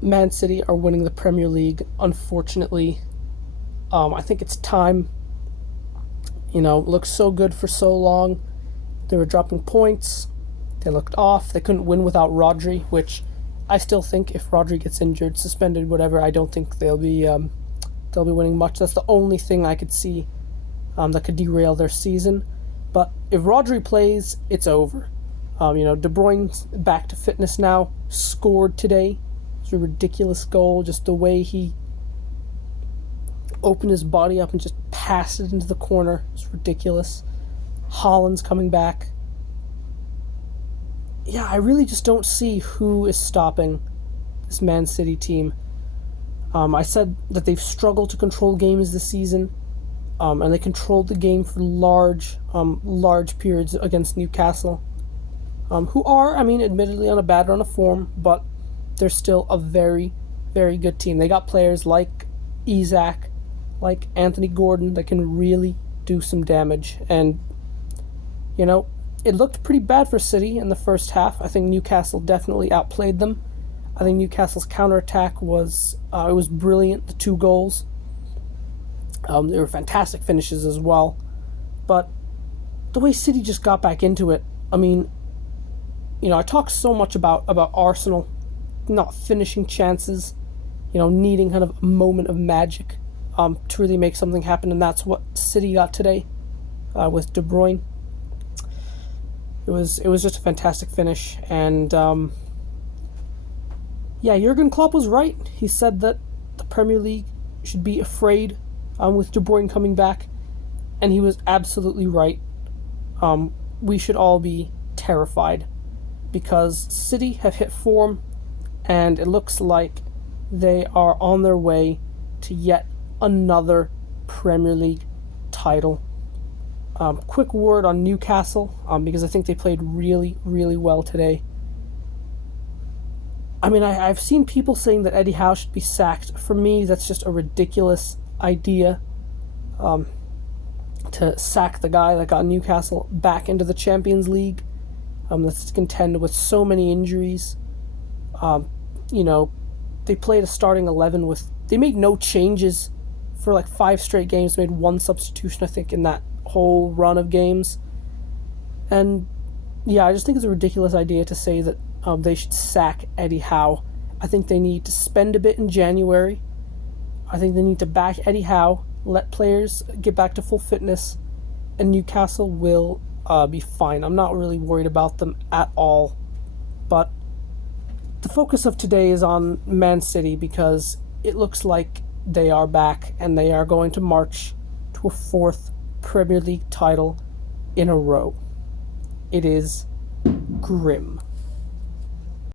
Man City are winning the Premier League. Unfortunately, I think it's time. Looked so good for so long. They were dropping points. They looked off. They couldn't win without Rodri, which I still think if Rodri gets injured, suspended, whatever, I don't think they'll be winning much. That's the only thing I could see that could derail their season. But if Rodri plays, it's over. De Bruyne's back to fitness now. Scored today. It's a ridiculous goal. Just the way he opened his body up and just passed it into the corner. It's ridiculous. Haaland's coming back. Yeah, I really just don't see who is stopping this Man City team. I said that they've struggled to control games this season, and they controlled the game for large periods against Newcastle, who are, admittedly on a bad run of form, but they're still a very, very good team. They got players like Isak, like Anthony Gordon that can really do some damage. And, it looked pretty bad for City in the first half. I think Newcastle definitely outplayed them. I think Newcastle's counterattack was brilliant, the 2 goals. They were fantastic finishes as well. But the way City just got back into it, I talk so much about Arsenal not finishing chances, needing kind of a moment of magic to really make something happen, and that's what City got today with De Bruyne. It was just a fantastic finish, and Jurgen Klopp was right. He said that the Premier League should be afraid with De Bruyne coming back, and he was absolutely right. We should all be terrified because City have hit form, and it looks like they are on their way to yet another Premier League title. Quick word on Newcastle, because I think they played really, really well today. I've seen people saying that Eddie Howe should be sacked. For me, that's just a ridiculous idea to sack the guy that got Newcastle back into the Champions League. That's contend with so many injuries. They played a starting 11 they made no changes for like 5 straight games, made 1 substitution, I think, in that whole run of games. And I just think it's a ridiculous idea to say that they should sack Eddie Howe. I think they need to spend a bit in January. I think they need to back Eddie Howe, let players get back to full fitness, and Newcastle will be fine. I'm not really worried about them at all. But the focus of today is on Man City because it looks like they are back and they are going to march to a 4th Premier League title in a row. It is grim.